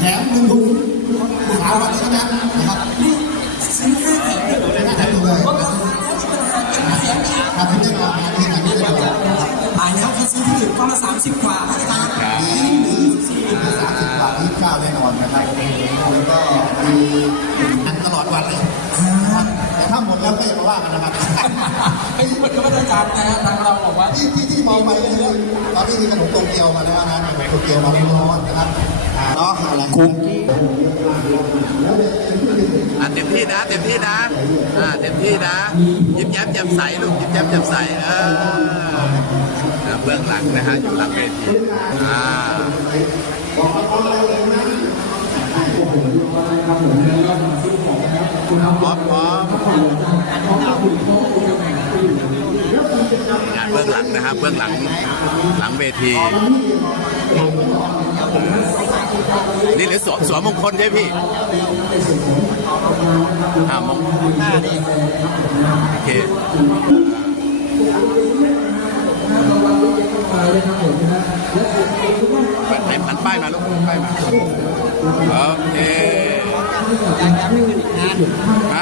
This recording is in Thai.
แถมหนึ่งถุงสามวันเท่านั้นนะครับนี่ซื้อห้าแถมหนึ่งเลยแถมหนึ่งเลยทำให้ได้รองงานที่ทำให้ได้รองตายแล้วถ้าซื้อที่อื่นก็มาสามสิบกว่าอาจารย์สามสิบบาทที่เก้าแน่นอนนะครับแล้วก็มี วก็อย่ามาว่ากันนะครับไม่รู้เหมือนกับอาจารย์นะทางเราบอกว่าที่ที่ที่มองไปก็คือตอนนี้มีขนมโตเกียวมาแล้วนะขนมโตเกียวมาร้อนๆนะครับอ่าเนาะอะไรคุกกี้อะเต็มที่นะเต็มที่นะอ่าเต็มที่นะยิ้มแย้มแจ่มใสลูกยิ้มแย้มแจ่มใสเอออะเบื้องหลังนะฮะอยู่หลังเวทีอ่าพร้อมพร้อมงาน เบื้องหลังนะครับเบื้องหลังหลังเวทีนี่หรือสวมสวมมงคลใช่พี่อ่ามงโอเคไหนพันป้ายมาลูกป้ายมาโอเค การย้ำให้เงินอีกครั้ง